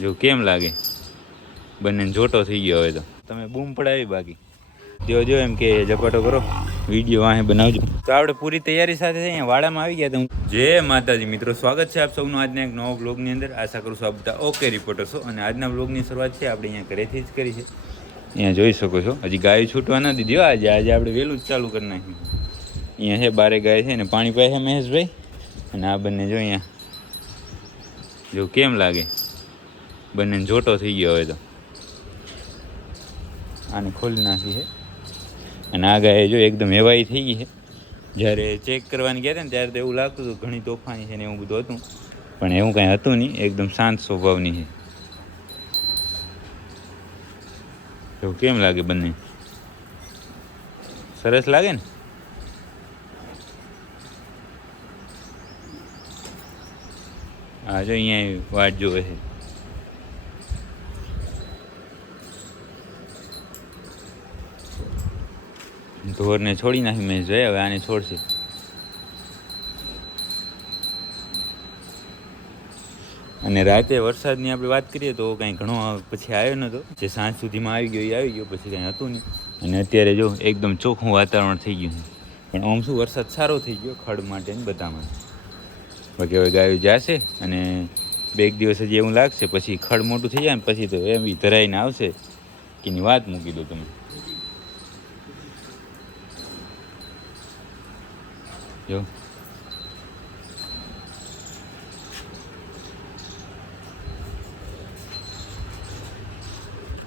જો કેમ લાગે? બંને જોટો થઈ ગયો હવે તો. તમે બૂમ પડાવી બાકી. જો જો એમ કે, ઝપાટો કરો. વીડિયો વાહે બનાવજો. તો આપણે પૂરી તૈયારી સાથે અહીંયા વાડામાં આવી ગયા તો જય માતાજી, મિત્રો. સ્વાગત છે આપ સૌનું આજના એક નવો બ્લોગની અંદર. આશા કરું છું આપ બધા ઓકે રિપોર્ટર છો. અને આજના બ્લોગની શરૂઆત છે, આપણે અહીંયા ઘરેથી જ કરી છે. અહીંયા જોઈ શકો છો. હજી ગાય છૂટવા ના દીધી. આજે આજે આપણે વહેલું જ ચાલુ કરી નાખ્યું. અહીંયા છે, બારે ગાય છે ને પાણી પાય છે મહેશભાઈ. અને આ બંને જો અહીંયા જો કેમ લાગે? બંને જોટો થઈ ગયો હવે તો. આને ખોલી નાખી છે અને આ ગાય જો એકદમ હેવાઈ થઈ ગઈ છે જ્યારે ચેક કરવાની ગયા હતા ને ત્યારે તો એવું લાગતું હતું ઘણી તોફાની છે ને એવું બધું હતું. પણ એવું કાંઈ હતું નહીં, એકદમ શાંત સ્વભાવની છે એવું કેમ લાગે બંને? સરસ લાગે ને? હા જો અહીંયા વાટ જોવે છે. ઢોરને છોડી નાખી, મેં જોઈએ હવે આને છોડશે. અને રાતે વરસાદની આપણે વાત કરીએ તો કાંઈ ઘણો પછી આવ્યો નહોતો. જે સાંજ સુધીમાં આવી ગયો, એ આવી ગયો, પછી કાંઈ હતું નહીં. અને અત્યારે જો એકદમ ચોખ્ખું વાતાવરણ થઈ ગયું પણ આમ શું વરસાદ સારો થઈ ગયો, ખડ માટે ને બધામાં બાકી હવે ગાયો જશે અને બે એક દિવસ હજી એવું લાગશે, પછી ખડ મોટું થઈ જાય ને પછી તો એમ ધરાઈને આવશે. એની વાત મૂકી દો તમે. જો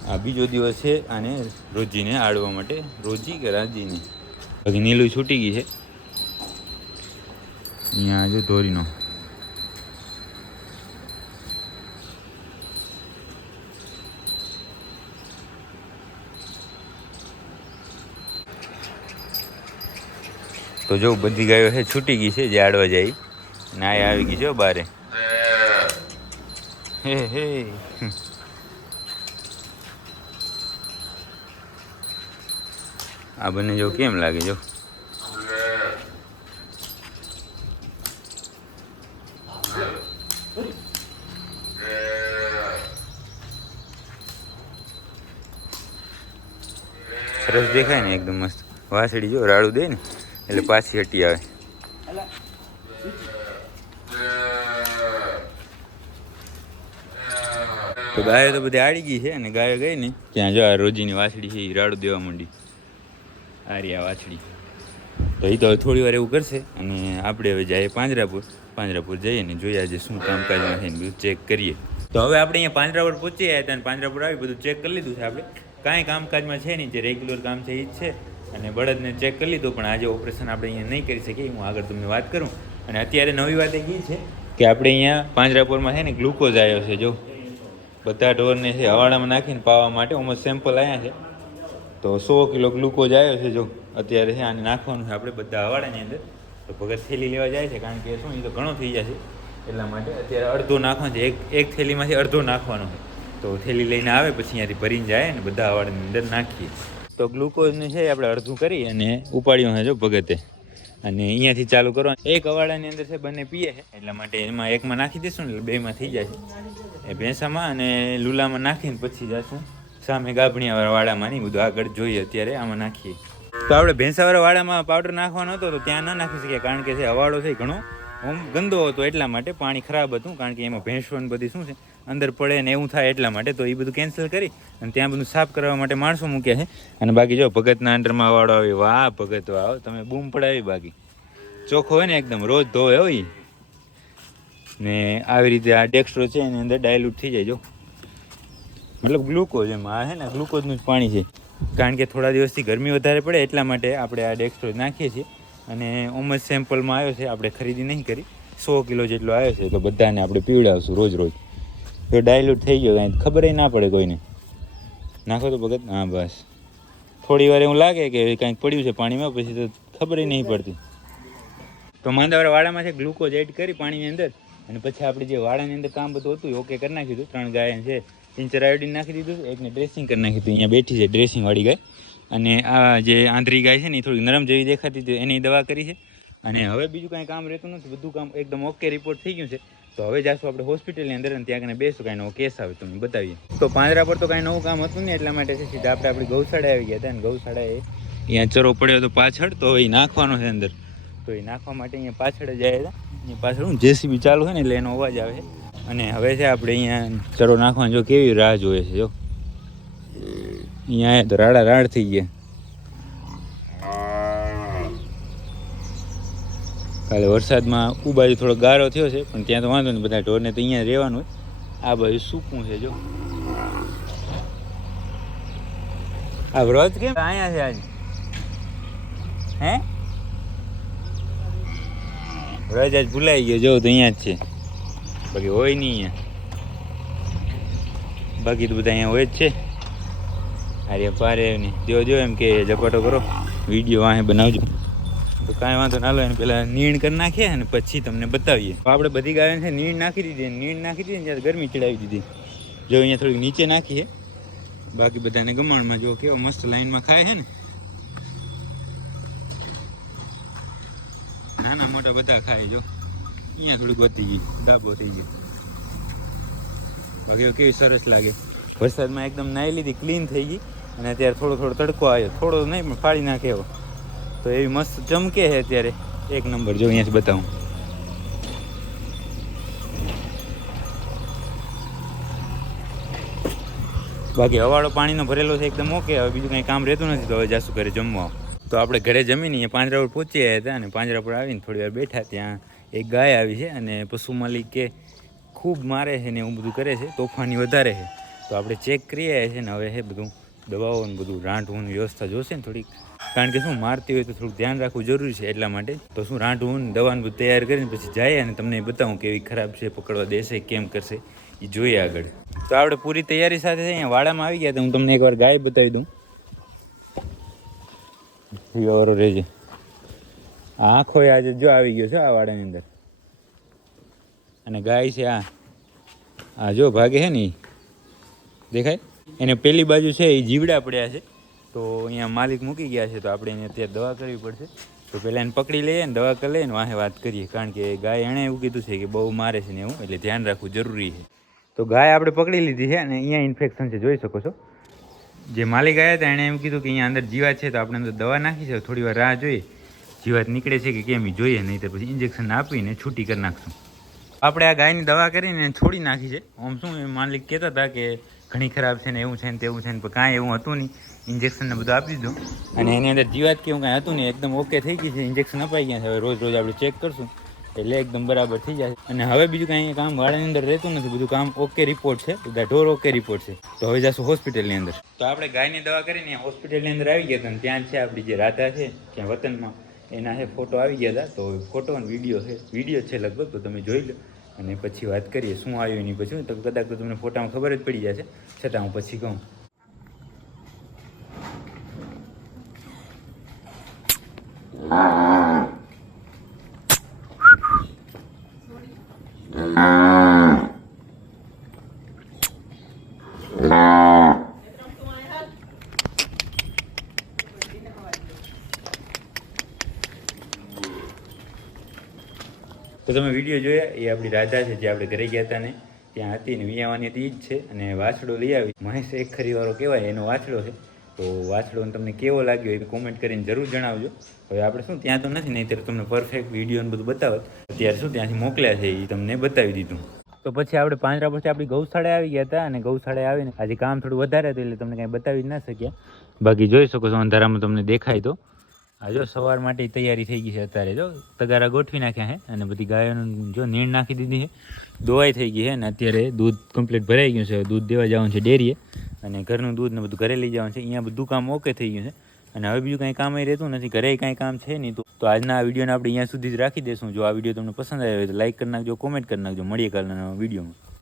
આ બીજો દિવસ છે આને રોજીને આડવા માટે. રોજી કે રાજીને? બાકી નીલું છૂટી ગઈ છે. અહીંયા જો ધોરીનો. તો જો બધી ગાયો છે, છૂટી ગઈ છે, જે આડવા જાય. આ આવી ગઈ હો, બારે. હે હે. આ બંને જો કેમ લાગે જો સરસ દેખાય ને, એકદમ મસ્ત. વાસળી જો, રાડું દે ને. એટલે પાછી હટી આવે. તો ગાયો તો બધી આડી ગઈ છે અને ગાયો ગઈ ને? ત્યાં જો આ રોજીની વાછડી છે એ રાડું દેવા માંડી. આરી આ વાછડી. તો એ તો થોડી વાર એવું કરશે અને આપણે હવે જઈએ પાંજરાપુર. પાંજરાપુર જઈએ ને જોઈએ આજે શું કામકાજમાં છે ને બધું ચેક કરીએ. તો હવે આપણે અહીંયા પાંજરાપુર પહોંચી આવ્યા હતા અને પાંજરાપુર આવી બધું ચેક કરી લીધું છે આપણે. કાંઈ કામકાજમાં છે નહીં, જે રેગ્યુલર કામ છે એ જ છે. અને બળદને ચેક કરી લીધું, પણ આજે ઓપરેશન આપણે અહીંયા નહીં કરી શકીએ, હું આગળ તમને વાત કરું. અને અત્યારે નવી વાત એ છે કે આપણે અહીંયા પાંજરાપુરમાં છે ને ગ્લુકોઝ આવ્યો છે, જો. બધા ઢોરને છે હવાડામાં નાખીને પાવા માટે ઓમાં સેમ્પલ આવ્યા છે. તો સો કિલો ગ્લુકોઝ આવ્યો છે, જો. અત્યારે છે આને નાખવાનું છે આપણે બધા હવાડાની અંદર. તો ભગત થેલી લેવા જાય છે, કારણ કે શું એ તો ઘણો થઈ જશે એટલા માટે અત્યારે અડધો નાખવાનો છે. એક એક થેલીમાંથી અડધો નાખવાનો છે. તો થેલી લઈને આવે, પછી અહીંયાથી ભરીને જાય ને બધા હવાડાની અંદર નાખીએ. તો ગ્લુકોઝને છે આપણે અડધું કરી અને ઉપાડ્યું છે જો ભગતે. અને અહીંયાથી ચાલુ કરવાનું. એક અવાડાની અંદર છે બંને પીએ છે, એટલા માટે એમાં એકમાં નાખી દઈશું ને બેમાં થઈ જાય એ ભેંસામાં અને લુલામાં નાખીને પછી જશું. સામે ગાભણીયાવાળા વાડામાં નહીં, બધું આગળ જોઈએ અત્યારે, આમાં નાખીએ. તો આપણે ભેંસાવાળા વાડામાં પાવડર નાખવાનો હતો તો ત્યાં ના નાખી શકીએ, કારણ કે છે હવાડો છે ઘણો ગંદો હતો એટલા માટે પાણી ખરાબ હતું, કારણ કે એમાં ભેંસો ને બધી શું છે અંદર પડે ને એવું થાય એટલા માટે, તો એ બધું કેન્સલ કરી અને ત્યાં બધું સાફ કરવા માટે માણસો મૂક્યા છે. અને બાકી જો ભગતના અંડરમાં વાળો આવી, વાહ, ભગત વાહ તમે બૂમ પડાવી બાકી. ચોખ્ખો હોય ને એકદમ, રોજ ધોવે હોય ને આવી રીતે આ ડેક્સ્ટ્રો છે, એની અંદર ડાયલ્યુટ થઈ જાય, જો. મતલબ ગ્લુકોઝ એમ, આ છે ને ગ્લુકોઝનું જ પાણી છે. કારણ કે થોડા દિવસથી ગરમી વધારે પડે, એટલા માટે આપણે આ ડેક્સ્ટ્રો નાખીએ છીએ. અને ઓમજ સેમ્પલમાં આવ્યો છે, આપણે ખરીદી નહીં કરી. સો કિલો જેટલો આવ્યો છે તો બધાને આપણે પીવડાવશું રોજ રોજ. તો ડાયલ્યુટ થઈ ગયો કાંઈ, ખબર ના પડે કોઈને. નાખો તો ભગત, હા, બસ. થોડી વાર એવું લાગે કે કાંઈક પડ્યું છે પાણીમાં, પછી તો ખબર નહીં પડતી. તો માંદાવાળા વાડામાં છે ગ્લુકોઝ એડ કરી પાણીની અંદર, અને પછી આપણે જે વાડાની અંદર કામ બધું હતું ઓકે કરી નાખ્યું હતું. ત્રણ ગાય છે પિંચર આયોડીન નાખી દીધું એકને ડ્રેસિંગ કરી નાખ્યું હતું. અહીંયા બેઠી છે ડ્રેસિંગ વાળી ગાય. અને આ જે આંધળી ગાય છે ને, એ થોડી નરમ જેવી દેખાતી હતી એની દવા કરી છે. અને હવે બીજું કાંઈ કામ રહેતું નથી, બધું કામ એકદમ ઓકે રિપોર્ટ થઈ ગયું છે. તો હવે જાશું આપણે હોસ્પિટલની અંદર અને ત્યાં કને બેસું, કાંઈ નવો કેસ આવે તમને બતાવીએ. તો પાંદરા પર તો કાંઈ નવું કામ હતું ને એટલા માટે સીધા આપણે આપણી ગૌશાળા આવી ગયા હતા અને ગૌશાળાએ અહીંયા ચરો પડ્યો હતો પાછળ, તો એ નાખવાનો છે અંદર. તો એ નાખવા માટે અહીંયા પાછળ જ આવ્યા હતા. અહીંયા પાછળ હું જેસીબી ચાલુ હોય ને એટલે એનો અવાજ આવે અને હવે છે આપણે અહીંયા ચરો નાખવાનો જો કેવી રાહ જોઈએ છે, જો. અહીંયા તો રાડા રાડ થઈ ગયા. કાલે વરસાદમાં ઉ બાજુ થોડો ગારો થયો છે, પણ ત્યાં તો વાંધો નહીં, બધા ઢોરને તો અહીંયા રહેવાનું હોય. આ બાજુ સૂકું છે, જો. આ વ્રત કેમ? અહીંયા છે આજ. હે? વ્રજ આજ ભૂલાઈ ગયો, જો, તો અહીંયા જ છે. બાકી હોય નહીં અહીંયા. બાકી તો બધા અહીંયા હોય જ છે. અરે પારે નહીં જો જો એમ કે, ઝપાટો કરો. વીડિયો વાહે બનાવજો. તો કાંઈ વાંધો ના લો, એને પહેલાં નીણ કરી નાખીએ અને પછી તમને બતાવીએ. આપણે બધી ગાયોને છે નીણ નાખી દીધી નીણ નાખી દીધી ત્યારે ગરમી ચડાવી દીધી. જો અહીંયા થોડીક નીચે નાખીએ. બાકી બધાને ગમણમાં જો કેવો મસ્ત લાઈનમાં ખાય છે ને. નાના મોટા બધા ખાય જો. અહીંયા થોડીક વધી ગઈ ડાબો થઈ ગયો. બાકી કેવી સરસ લાગે. વરસાદમાં એકદમ નાહી લીધી ક્લીન થઈ ગઈ. અને અત્યારે થોડો થોડો તડકો આવ્યો. થોડો નહીં, પણ ફાળી નાખે એવો. તો એવી મસ્ત ચમકે છે અત્યારે. એક નંબર, જો અહીંયાથી બતાવું. બાકી હવાળો પાણીનો ભરેલો છે એકદમ ઓકે, હવે બીજું કંઈ કામ રહેતું નથી તો હવે જાશું ઘરે જમવા. તો આપણે ઘરે જમીને અહીંયા પાંજરા પર પહોંચી આવ્યા હતા અને પાંજરા પર આવીને થોડી વાર બેઠા ત્યાં એક ગાય આવી છે અને પશુ માલિકે ખૂબ મારે છે ને એવું બધું કરે છે, તોફાની વધારે છે. તો આપણે ચેક કરીએ છે ને હવે છે બધું દવાઓ ને બધું રાંઠવું વ્યવસ્થા જોશે ને થોડીક. કારણ કે શું મારતી હોય તો થોડુંક ધ્યાન રાખવું જરૂરી છે એટલા માટે. તો શું રાંધવું ને દવાનું બધું તૈયાર કરીને પછી જાય અને તમને બતાવું કેવી ખરાબ છે, પકડવા દેશે, કેમ કરશે. એ જોઈએ આગળ. તો આપણે પૂરી તૈયારી સાથે અહીંયા વાડામાં આવી ગયા હું તમને એકવાર ગાય બતાવી દઉં. વ્યવહારો રહેજે. આંખો આજે જો આવી ગયો છે આ વાડાની અંદર. અને ગાય છે આ. આ જો ભાગે છે ને. દેખાય? એને પેલી બાજુ છે એ જીવડા પડ્યા છે. તો અહીંયા માલિક મૂકી ગયા છે, તો આપણે એને અત્યારે દવા કરવી પડશે. તો પહેલાં એને પકડી લઈએ ને દવા કરી લઈએ ને વાંહે વાત કરીએ. કારણ કે ગાય એણે એવું કીધું છે કે બહુ મારે છે ને એવું, એટલે ધ્યાન રાખવું જરૂરી છે. તો ગાય આપણે પકડી લીધી છે અને અહીંયા ઇન્ફેક્શન છે, જોઈ શકો છો. જે માલિક આવ્યા હતા એણે એમ કીધું કે અહીંયા અંદર જીવાત છે, તો આપણે અંદર દવા નાખી છે, થોડી વાર રાહ જોઈએ. જીવાત નીકળે છે કે કેમ એ જોઈએ નહીં, તો પછી ઇન્જેક્શન આપીને છૂટી કરી નાખશું. આપણે આ ગાયની દવા કરીને છોડી નાખી છે. આમ શું એ માલિક કહેતા હતા કે ઘણી ખરાબ છે ને એવું છે ને તેવું છે ને પણ કાંઈ એવું હતું નહીં. ઇન્જેક્શનને બધું આપી દીધું. અને એની અંદર જીવાત કે એવું કાંઈ હતું નહીં. એકદમ ઓકે થઈ ગઈ છે. ઇન્જેક્શન અપાઈ ગયા છે. હવે રોજ રોજ આપણે ચેક કરશું. એટલે એકદમ બરાબર થઈ જશે અને હવે બીજું કાંઈ કામ વાળાની અંદર રહેતું નથી. બધું કામ ઓકે રિપોર્ટ છે. બધા ઢોર ઓકે રિપોર્ટ છે. તો હવે જશું હોસ્પિટલની અંદર. તો આપણે ગાયની દવા કરીને હોસ્પિટલની અંદર આવી ગયા હતા ત્યાં છે આપણી જે રાધા છે, ત્યાં વતનમાં એના છે ફોટો આવી ગયા હતા. તો ફોટો અને વીડિયો છે. વીડિયો છે લગભગ, તો તમે જોઈ લો. અને પછી વાત કરીએ શું આવ્યું એની પછી. તો કદાચ તો તમને ફોટામાં ખબર જ પડી જશે. છતાં હું પછી કહું. તો તમે વીડિયો જોયા, એ આપણી રાધા છે, જે આપણે ઘરે ગયા હતા ને, ત્યાં હતી ને વિયાવાની હતી જ છે, અને વાછડો લઈ આવી. મહેશ એક ખરીવાળો કહેવાય, એનો વાછડો છે. તો વાછડો તમને કેવો લાગ્યો એ કોમેન્ટ કરીને જરૂર જણાવજો. હવે આપણે શું, ત્યાં તો નથી નહીં તમને પરફેક્ટ વીડિયો બધું બતાવત. અત્યારે શું, ત્યાંથી મોકલ્યા છે એ તમને બતાવી દીધું. તો પછી આપણે પાંજરા પછી આપણી ગૌશાળાએ આવી ગયા હતા, અને ગૌશાળાએ આવીને આજે કામ થોડું વધારે હતું એટલે તમને કાંઈ બતાવી જ ના શક્યા. બાકી જોઈ શકો છો, અંધારામાં તમને દેખાય તો. જો સવાર માટે તૈયારી થઈ ગઈ છે અત્યારે, જો તગારા ગોઠવી નાખ્યા છે અને બધી ગાયોનું જો નીણ નાખી દીધી છે. દોવાઈ થઈ ગઈ છે અને અત્યારે દૂધ કમ્પ્લીટ ભરાઈ ગયું છે. દૂધ દેવા જવાનું છે ડેરીએ અને ઘરનું દૂધ ને બધું ઘરે લઈ જવાનું છે. અહીંયા બધું કામ ઓકે થઈ ગયું છે અને હવે બીજું કાંઈ કામ રહેતું નથી. ઘરે કાંઈ કામ છે નહીં તો આજના આ વિડીયોને આપણે અહીંયા સુધી જ રાખી દઈશું જો આ વીડિયો તમને પસંદ આવ્યો તો લાઇક કરી નાખજો કોમેન્ટ કરી નાખજો. મળીએ કાલના વિડીયોમાં.